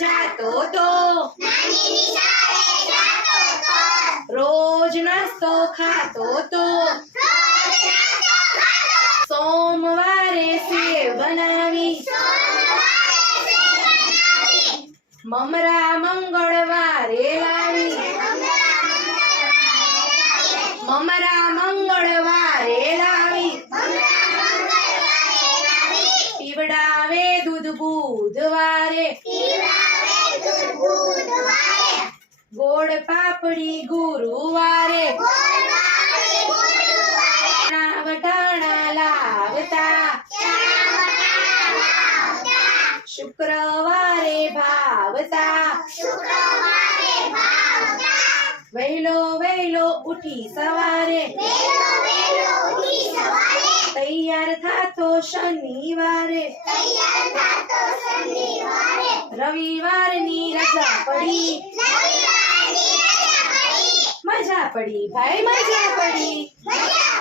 જાતો તો. રોજ નાસ્તો ખાતો તો. સોમવારે સેવ બનાવી. મમરા મંગળવારે લાવી. મમરા મંગળવારે લાવી પીવડાવે દૂધ બુધવારે. ગોળ પાપડી ગુરુવારે. વટાણા લાવતા. શુક્રવારે ભાવતા. વહેલો વહેલો ઉઠી સવારે. તૈયાર થાતો શનિવારે. રવિવારની રજા પડી. મજા પડી ભાઈ મજા પડી.